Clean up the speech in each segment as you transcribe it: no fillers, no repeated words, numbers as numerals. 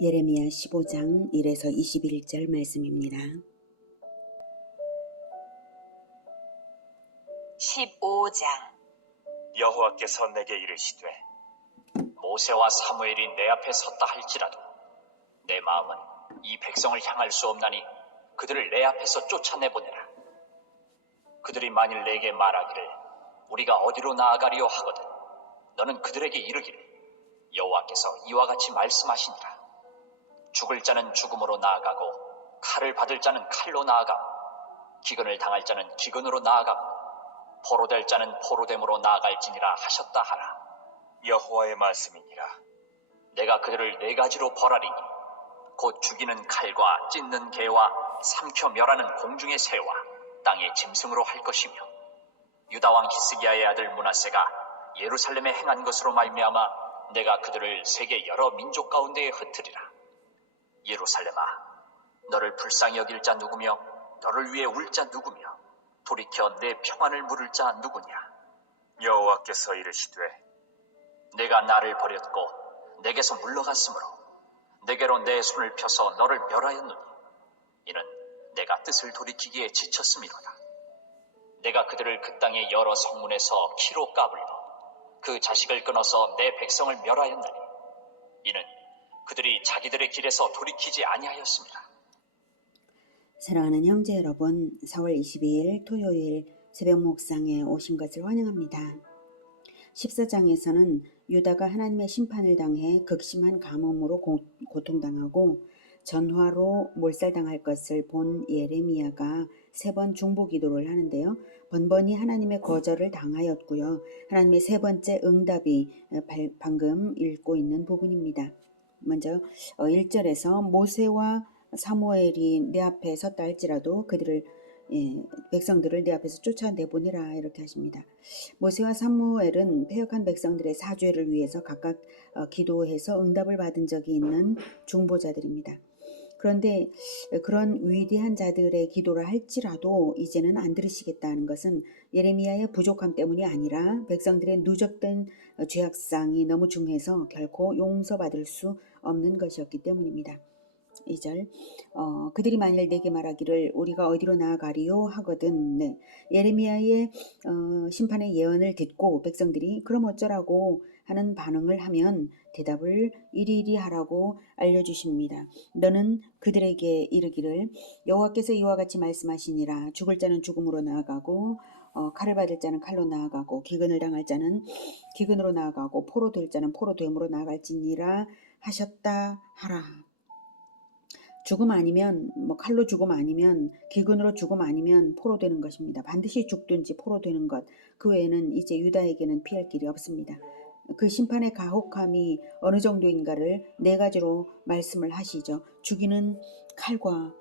예레미야 15장 1에서 21절 말씀입니다. 15장. 여호와께서 내게 이르시되 모세와 사무엘이 내 앞에 섰다 할지라도 내 마음은 이 백성을 향할 수 없나니 그들을 내 앞에서 쫓아내보내라. 그들이 만일 내게 말하기를 우리가 어디로 나아가리요 하거든 너는 그들에게 이르기를 여호와께서 이와 같이 말씀하시니라. 죽을 자는 죽음으로 나아가고 칼을 받을 자는 칼로 나아가고 기근을 당할 자는 기근으로 나아가고 포로될 자는 포로됨으로 나아갈지니라 하셨다 하라. 여호와의 말씀이니라. 내가 그들을 네 가지로 벌하리니 곧 죽이는 칼과 찢는 개와 삼켜 멸하는 공중의 새와 땅의 짐승으로 할 것이며 유다 왕 히스기야의 아들 므낫세가 예루살렘에 행한 것으로 말미암아 내가 그들을 세계 여러 민족 가운데에 흩으리라. 예루살렘아, 너를 불쌍히 여길 자 누구며 너를 위해 울 자 누구며 돌이켜 내 평안을 물을 자 누구냐. 여호와께서 이르시되 내가 나를 버렸고 내게서 물러갔으므로 내게로 내 손을 펴서 너를 멸하였노니 이는 내가 뜻을 돌이키기에 지쳤음이로다. 내가 그들을 그 땅의 여러 성문에서 키로 까불고 그 자식을 끊어서 내 백성을 멸하였나니 이는 그들이 자기들의 길에서 돌이키지 아니하였습니다. 사랑하는 형제 여러분, 4월 22일 토요일 새벽 묵상에 오신 것을 환영합니다. 14장에서는 유다가 하나님의 심판을 당해 극심한 가뭄으로 고통당하고 전화로 몰살당할 것을 본 예레미야가 3번 중보 기도를 하는데요. 번번이 하나님의 거절을 당하였고요. 하나님의 3번째 응답이 방금 읽고 있는 부분입니다. 먼저 1절에서 모세와 사무엘이 내 앞에 섰다 할지라도 그들을 백성들을 내 앞에서 쫓아내보내라 이렇게 하십니다. 모세와 사무엘은 패역한 백성들의 사죄를 위해서 각각 기도해서 응답을 받은 적이 있는 중보자들입니다. 그런데 그런 위대한 자들의 기도를 할지라도 이제는 안 들으시겠다는 것은 예레미야의 부족함 때문이 아니라 백성들의 누적된 죄악상이 너무 중해서 결코 용서받을 수 없는 것이었기 때문입니다. 2절 그들이 만일 내게 말하기를 우리가 어디로 나아가리요 하거든. 네. 예레미야의 심판의 예언을 듣고 백성들이 그럼 어쩌라고 하는 반응을 하면 대답을 이리이리 하라고 알려주십니다. 너는 그들에게 이르기를 여호와께서 이와 같이 말씀하시니라. 죽을 자는 죽음으로 나아가고 칼을 받을 자는 칼로 나아가고 기근을 당할 자는 기근으로 나아가고 포로될 자는 포로됨으로 나아갈지니라 하셨다 하라. 죽음 아니면 칼로 죽음 아니면 기근으로 죽음 아니면 포로되는 것입니다. 반드시 죽든지 포로되는 것, 그 외에는 이제 유다에게는 피할 길이 없습니다. 그 심판의 가혹함이 어느 정도인가를 4가지로 말씀을 하시죠. 죽이는 칼과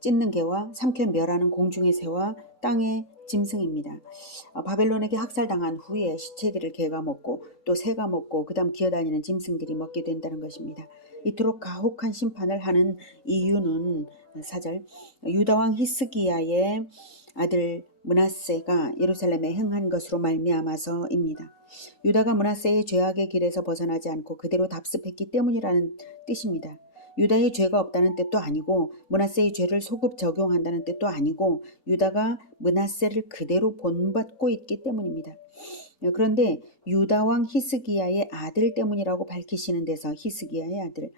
찢는 개와 삼켜 멸하는 공중의 새와 땅의 짐승입니다. 바벨론에게 학살당한 후에 시체들을 개가 먹고 또 새가 먹고 그 다음 기어다니는 짐승들이 먹게 된다는 것입니다. 이토록 가혹한 심판을 하는 이유는 4절 유다왕 히스기야의 아들 므낫세가 예루살렘에 행한 것으로 말미암아서입니다. 유다가 므낫세의 죄악의 길에서 벗어나지 않고 그대로 답습했기 때문이라는 뜻입니다. 유다의 죄가 없다는 뜻도 아니고 므낫세의 죄를 소급 적용한다는 뜻도 아니고 유다가 므낫세를 그대로 본받고 있기 때문입니다. 그런데 유다왕 히스기야의 아들 때문이라고 밝히시는 데서 히스기야의 아들,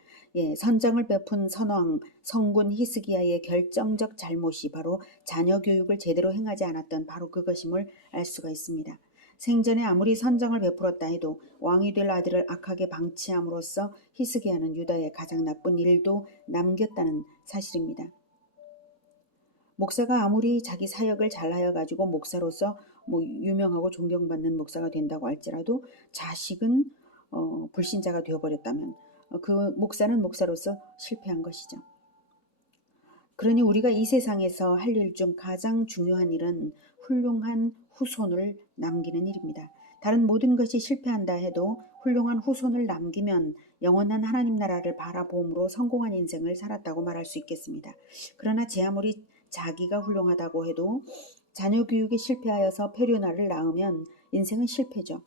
선정을 베푼 선왕 성군 히스기야의 결정적 잘못이 바로 자녀 교육을 제대로 행하지 않았던 바로 그것임을 알 수가 있습니다. 생전에 아무리 선정을 베풀었다 해도 왕이 될 아들을 악하게 방치함으로써 히스기야는 유다의 가장 나쁜 일도 남겼다는 사실입니다. 목사가 아무리 자기 사역을 잘하여 가지고 목사로서 유명하고 존경받는 목사가 된다고 할지라도 자식은 불신자가 되어버렸다면 그 목사는 목사로서 실패한 것이죠. 그러니 우리가 이 세상에서 할 일 중 가장 중요한 일은 훌륭한 후손을 남기는 일입니다. 다른 모든 것이 실패한다 해도 훌륭한 후손을 남기면 영원한 하나님 나라를 바라보므로 성공한 인생을 살았다고 말할 수 있겠습니다. 그러나 제 아무리 자기가 훌륭하다고 해도 자녀 교육에 실패하여서 폐륜아를 낳으면 인생은 실패죠.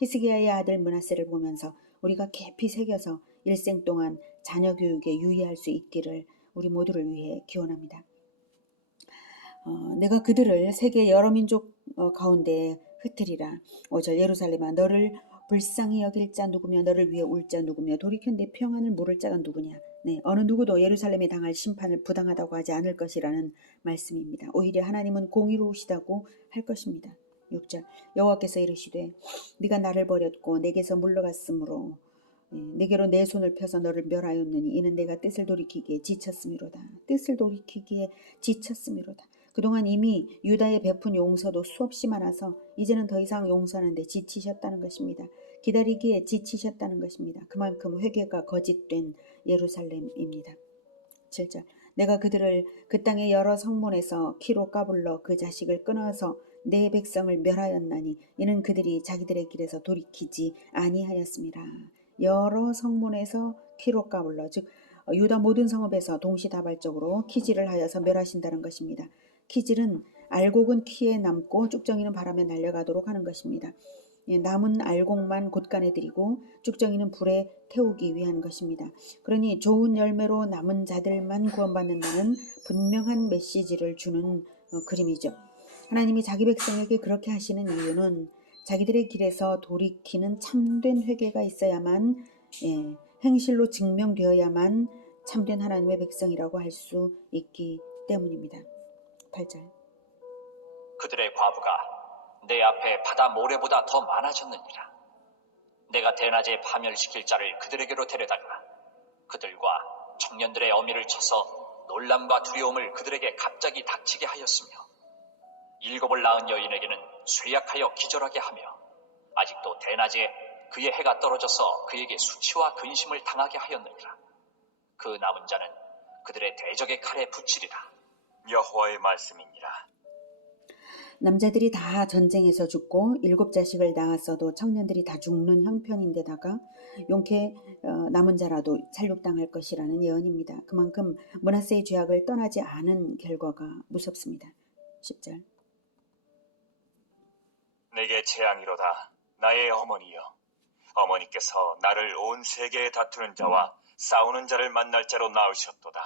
히스기야의 아들 므낫세를 보면서 우리가 깊이 새겨서 일생 동안 자녀 교육에 유의할 수 있기를 우리 모두를 위해 기원합니다. 내가 그들을 세계 여러 민족 가운데 흩으리라. 5절 예루살렘아 너를 불쌍히 여길 자 누구며 너를 위해 울 자 누구며 돌이켜 내 평안을 물을 자가 누구냐. 네, 어느 누구도 예루살렘에 당할 심판을 부당하다고 하지 않을 것이라는 말씀입니다. 오히려 하나님은 공의로우시다고 할 것입니다. 6절 여호와께서 이르시되 네가 나를 버렸고 내게서 물러갔으므로 내게로 내 손을 펴서 너를 멸하였느니 이는 내가 뜻을 돌이키기에 지쳤음이로다. 뜻을 지키기에 지쳤음이로다. 그동안 이미 유다에 베푼 용서도 수없이 많아서 이제는 더 이상 용서하는데 지치셨다는 것입니다. 기다리기에 지치셨다는 것입니다. 그만큼 회개가 거짓된 예루살렘입니다. 7절 내가 그들을 그 땅의 여러 성문에서 키로 까불러 그 자식을 끊어서 내 백성을 멸하였나니 이는 그들이 자기들의 길에서 돌이키지 아니하였습니다. 여러 성문에서 키로 까불러 즉 유다 모든 성읍에서 동시다발적으로 키질을 하여서 멸하신다는 것입니다. 키질은 알곡은 키에 남고 쭉정이는 바람에 날려가도록 하는 것입니다. 남은 알곡만 곳간에 들이고 쭉정이는 불에 태우기 위한 것입니다. 그러니 좋은 열매로 남은 자들만 구원받는다는 분명한 메시지를 주는 그림이죠. 하나님이 자기 백성에게 그렇게 하시는 이유는 자기들의 길에서 돌이키는 참된 회개가 있어야만 행실로 증명되어야만 참된 하나님의 백성이라고 할 수 있기 때문입니다. 8절 그들의 과부가 내 앞에 바다 모래보다 더 많아졌느니라. 내가 대낮에 파멸시킬 자를 그들에게로 데려다가 그들과 청년들의 어미를 쳐서 놀람과 두려움을 그들에게 갑자기 닥치게 하였으며 7을 낳은 여인에게는 쇠약하여 기절하게 하며 아직도 대낮에 그의 해가 떨어져서 그에게 수치와 근심을 당하게 하였느니라. 그 남은 자는 그들의 대적의 칼에 붙이리라. 여호와의 말씀이니라. 남자들이 다 전쟁에서 죽고 7 자식을 낳았어도 청년들이 다 죽는 형편인데다가 용케 남은 자라도 살육당할 것이라는 예언입니다. 그만큼 므낫세의 죄악을 떠나지 않은 결과가 무섭습니다. 10절 내게 재앙이로다 나의 어머니여 어머니께서 나를 온 세계에 다투는 자와 싸우는 자를 만날 자로 낳으셨도다.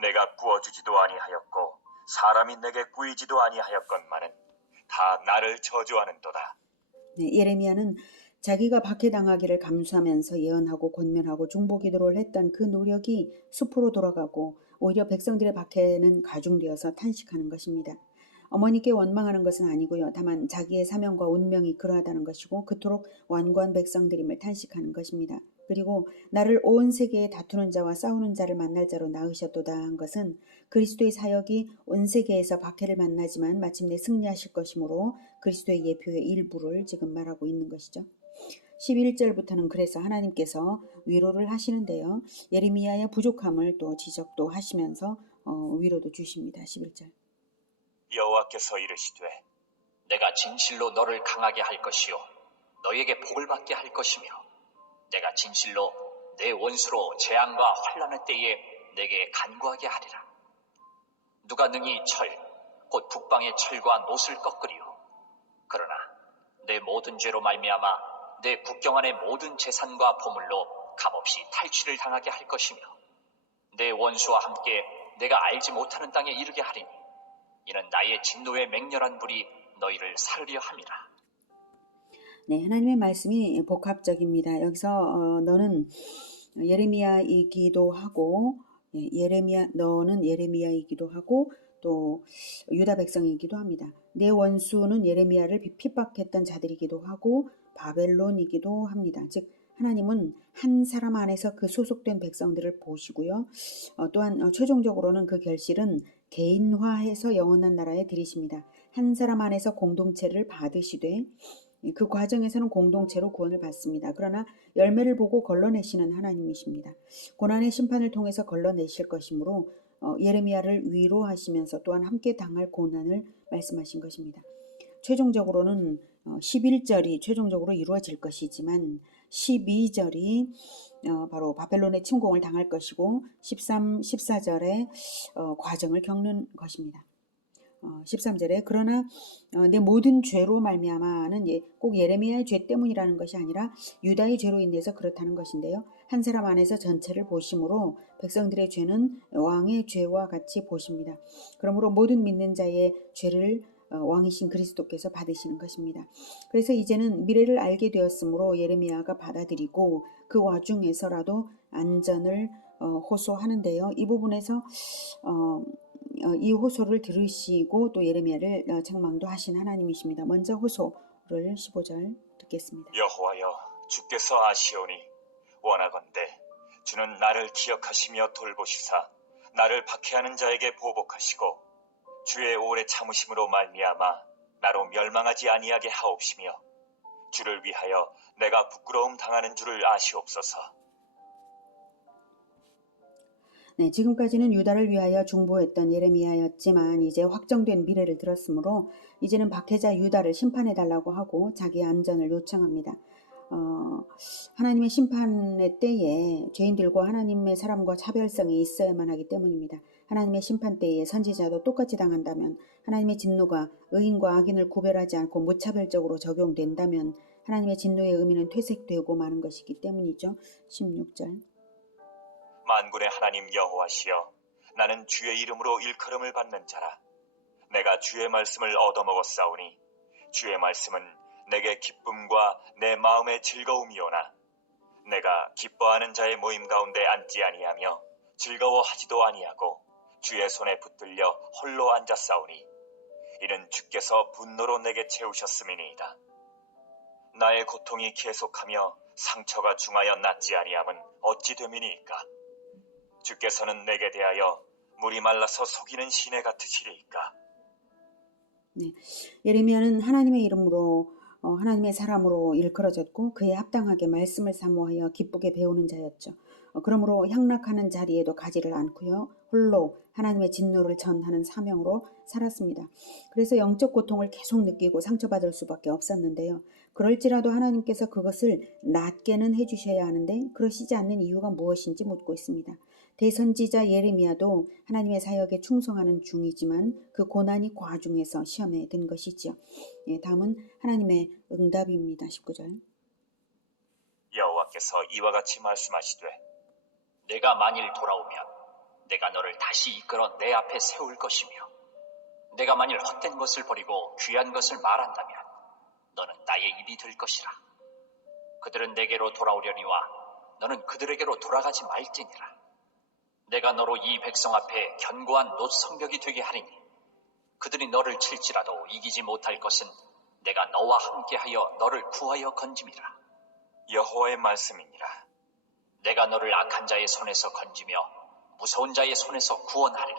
내가 구워주지도 아니하였고 사람이 내게 구이지도 아니하였건만은 다 나를 저주하는도다. 네, 예레미야는 자기가 박해당하기를 감수하면서 예언하고 권면하고 중보기도를 했던 그 노력이 수포로 돌아가고 오히려 백성들의 박해는 가중되어서 탄식하는 것입니다. 어머니께 원망하는 것은 아니고요. 다만 자기의 사명과 운명이 그러하다는 것이고 그토록 완고한 백성들임을 탄식하는 것입니다. 그리고 나를 온 세계에 다투는 자와 싸우는 자를 만날 자로 낳으셨도다 한 것은 그리스도의 사역이 온 세계에서 박해를 만나지만 마침내 승리하실 것이므로 그리스도의 예표의 일부를 지금 말하고 있는 것이죠. 11절부터는 그래서 하나님께서 위로를 하시는데요. 예레미야의 부족함을 또 지적도 하시면서 위로도 주십니다. 11절 여호와께서 이르시되 내가 진실로 너를 강하게 할 것이요 너에게 복을 받게 할 것이며 내가 진실로 내 원수로 재앙과 환난의 때에 내게 간구하게 하리라. 누가 능히 곧 북방의 철과 못을 꺾으리요. 그러나 내 모든 죄로 말미암아 내 국경 안의 모든 재산과 보물로 값없이 탈취를 당하게 할 것이며 내 원수와 함께 내가 알지 못하는 땅에 이르게 하리니 이는 나의 진노의 맹렬한 불이 너희를 사르려 함이라. 네, 하나님의 말씀이 복합적입니다. 여기서 너는 예레미야이기도 하고 너는 예레미야이기도 하고 또 유다 백성이기도 합니다. 내 원수는 예레미야를 핍박했던 자들이기도 하고 바벨론이기도 합니다. 즉 하나님은 한 사람 안에서 그 소속된 백성들을 보시고요. 또한 최종적으로는 그 결실은 개인화해서 영원한 나라에 들이십니다. 한 사람 안에서 공동체를 받으시되 그 과정에서는 공동체로 구원을 받습니다. 그러나 열매를 보고 걸러내시는 하나님이십니다. 고난의 심판을 통해서 걸러내실 것이므로 예레미야를 위로하시면서 또한 함께 당할 고난을 말씀하신 것입니다. 최종적으로는 11절이 최종적으로 이루어질 것이지만 12절이 바로 바벨론의 침공을 당할 것이고 13, 14절의 과정을 겪는 것입니다. 13절에 그러나 내 모든 죄로 말미암아는 꼭 예레미야의 죄 때문이라는 것이 아니라 유다의 죄로 인해서 그렇다는 것인데요. 한 사람 안에서 전체를 보심으로 백성들의 죄는 왕의 죄와 같이 보십니다. 그러므로 모든 믿는 자의 죄를 왕이신 그리스도께서 받으시는 것입니다. 그래서 이제는 미래를 알게 되었으므로 예레미야가 받아들이고 그 와중에서라도 안전을 호소하는데요. 이 부분에서 이 호소를 들으시고 또 예레미야를 책망도 하신 하나님이십니다. 먼저 호소를 15절 듣겠습니다. 여호와여, 주께서 아시오니 원하건대 주는 나를 기억하시며 돌보시사 나를 박해하는 자에게 보복하시고 주의 오래 참으심으로 말미암아 나로 멸망하지 아니하게 하옵시며 주를 위하여 내가 부끄러움 당하는 줄을 아시옵소서. 네, 지금까지는 유다를 위하여 중보했던 예레미야였지만 이제 확정된 미래를 들었으므로 이제는 박해자 유다를 심판해달라고 하고 자기의 안전을 요청합니다. 하나님의 심판의 때에 죄인들과 하나님의 사람과 차별성이 있어야만 하기 때문입니다. 하나님의 심판 때에 선지자도 똑같이 당한다면, 하나님의 진노가 의인과 악인을 구별하지 않고 무차별적으로 적용된다면 하나님의 진노의 의미는 퇴색되고 마는 것이기 때문이죠. 16절. 만군의 하나님 여호와시여, 나는 주의 이름으로 일컬음을 받는 자라. 내가 주의 말씀을 얻어먹었사오니 주의 말씀은 내게 기쁨과 내 마음의 즐거움이오나 내가 기뻐하는 자의 모임 가운데 앉지 아니하며 즐거워하지도 아니하고 주의 손에 붙들려 홀로 앉았사오니 이는 주께서 분노로 내게 채우셨음이니이다. 나의 고통이 계속하며 상처가 중하여 낫지 아니함은 어찌 됨이니이까? 주께서는 내게 대하여 물이 말라서 속이는 시내 같으시리이까? 네, 예레미야는 하나님의 이름으로 하나님의 사람으로 일컬어졌고 그에 합당하게 말씀을 사모하여 기쁘게 배우는 자였죠. 그러므로 향락하는 자리에도 가지를 않고요. 홀로 하나님의 진노를 전하는 사명으로 살았습니다. 그래서 영적 고통을 계속 느끼고 상처받을 수밖에 없었는데요. 그럴지라도 하나님께서 그것을 낫게는 해주셔야 하는데 그러시지 않는 이유가 무엇인지 묻고 있습니다. 대선지자 예레미야도 하나님의 사역에 충성하는 중이지만 그 고난이 과중해서 시험에 든 것이지요. 다음은 하나님의 응답입니다. 19절. 여호와께서 이와 같이 말씀하시되 내가 만일 돌아오면 내가 너를 다시 이끌어 내 앞에 세울 것이며 내가 만일 헛된 것을 버리고 귀한 것을 말한다면 너는 나의 입이 될 것이라. 그들은 내게로 돌아오려니와 너는 그들에게로 돌아가지 말지니라. 내가 너로 이 백성 앞에 견고한 놋성벽이 되게 하리니 그들이 너를 칠지라도 이기지 못할 것은 내가 너와 함께하여 너를 구하여 건짐이라. 여호와의 말씀이니라. 내가 너를 악한 자의 손에서 건지며 무서운 자의 손에서 구원하리라.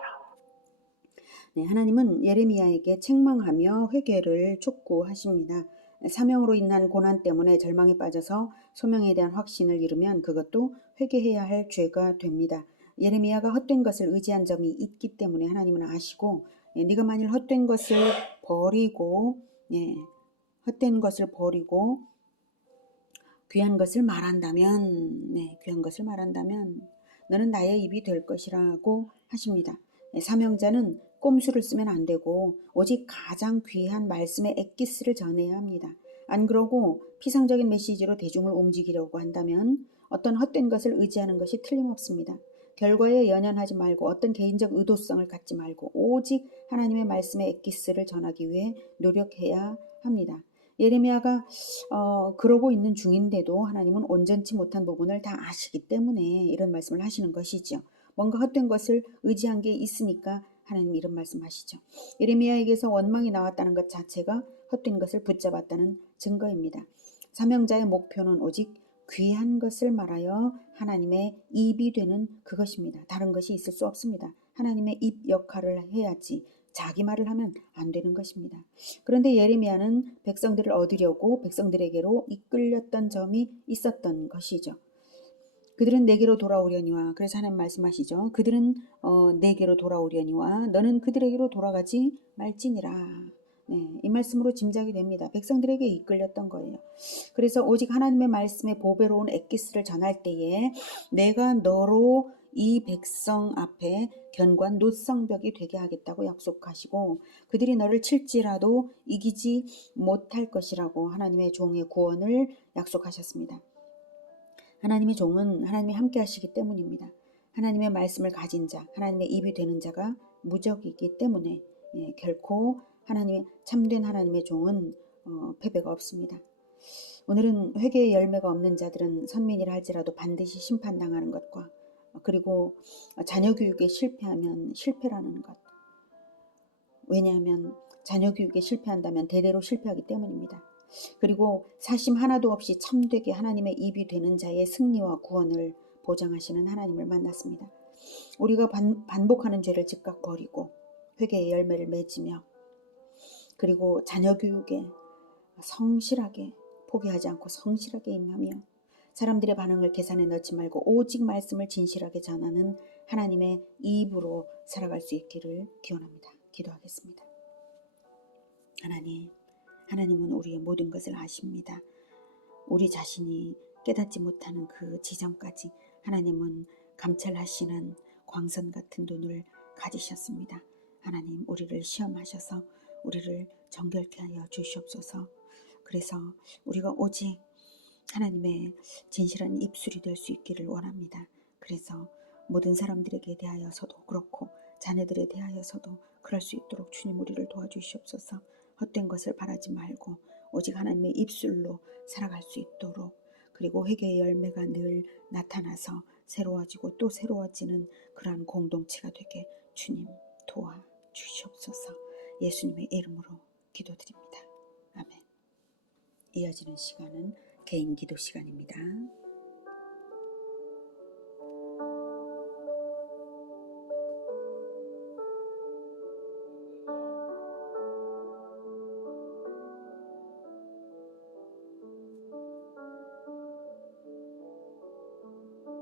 네, 하나님은 예레미야에게 책망하며 회개를 촉구하십니다. 사명으로 인한 고난 때문에 절망에 빠져서 소명에 대한 확신을 잃으면 그것도 회개해야 할 죄가 됩니다. 예레미야가 헛된 것을 의지한 점이 있기 때문에 하나님은 아시고 네가 만일 헛된 것을 버리고 귀한 것을 말한다면 너는 나의 입이 될 것이라고 하십니다. 사명자는 꼼수를 쓰면 안 되고 오직 가장 귀한 말씀의 엑기스를 전해야 합니다. 안 그러고 피상적인 메시지로 대중을 움직이려고 한다면 어떤 헛된 것을 의지하는 것이 틀림없습니다. 결과에 연연하지 말고 어떤 개인적 의도성을 갖지 말고 오직 하나님의 말씀의 엑기스를 전하기 위해 노력해야 합니다. 예레미야가 그러고 있는 중인데도 하나님은 온전치 못한 부분을 다 아시기 때문에 이런 말씀을 하시는 것이죠. 뭔가 헛된 것을 의지한 게 있으니까 하나님 이런 말씀하시죠. 예레미야에게서 원망이 나왔다는 것 자체가 헛된 것을 붙잡았다는 증거입니다. 사명자의 목표는 오직 귀한 것을 말하여 하나님의 입이 되는 그것입니다. 다른 것이 있을 수 없습니다. 하나님의 입 역할을 해야지 자기 말을 하면 안 되는 것입니다. 그런데 예레미야는 백성들을 얻으려고 백성들에게로 이끌렸던 점이 있었던 것이죠. 그들은 내게로 돌아오려니와, 그래서 하나님 말씀하시죠. 그들은 내게로 돌아오려니와 너는 그들에게로 돌아가지 말지니라. 네, 이 말씀으로 짐작이 됩니다. 백성들에게 이끌렸던 거예요. 그래서 오직 하나님의 말씀에 보배로운 엑기스를 전할 때에 내가 너로 이 백성 앞에 견고한 노성벽이 되게 하겠다고 약속하시고 그들이 너를 칠지라도 이기지 못할 것이라고 하나님의 종의 구원을 약속하셨습니다. 하나님의 종은 하나님이 함께 하시기 때문입니다. 하나님의 말씀을 가진 자, 하나님의 입이 되는 자가 무적이기 때문에 결코 참된 하나님의 종은 패배가 없습니다. 오늘은 회개의 열매가 없는 자들은 선민이라 할지라도 반드시 심판당하는 것과 그리고 자녀 교육에 실패하면 실패라는 것. 왜냐하면 자녀 교육에 실패한다면 대대로 실패하기 때문입니다. 그리고 사심 하나도 없이 참되게 하나님의 입이 되는 자의 승리와 구원을 보장하시는 하나님을 만났습니다. 우리가 반복하는 죄를 즉각 버리고 회개의 열매를 맺으며 그리고 자녀 교육에 성실하게 포기하지 않고 성실하게 임하며 사람들의 반응을 계산에 넣지 말고 오직 말씀을 진실하게 전하는 하나님의 입으로 살아갈 수 있기를 기원합니다. 기도하겠습니다. 하나님은 우리의 모든 것을 아십니다. 우리 자신이 깨닫지 못하는 그 지점까지 하나님은 감찰하시는 광선 같은 눈을 가지셨습니다. 하나님, 우리를 시험하셔서 우리를 정결케 하여 주시옵소서. 그래서 우리가 오직 하나님의 진실한 입술이 될 수 있기를 원합니다. 그래서 모든 사람들에게 대하여서도 그렇고 자녀들에 대하여서도 그럴 수 있도록 주님 우리를 도와주시옵소서. 헛된 것을 바라지 말고 오직 하나님의 입술로 살아갈 수 있도록 그리고 회개의 열매가 늘 나타나서 새로워지고 또 새로워지는 그러한 공동체가 되게 주님 도와주시옵소서. 예수님의 이름으로 기도드립니다. 아멘. 이어지는 시간은 개인 기도 시간입니다.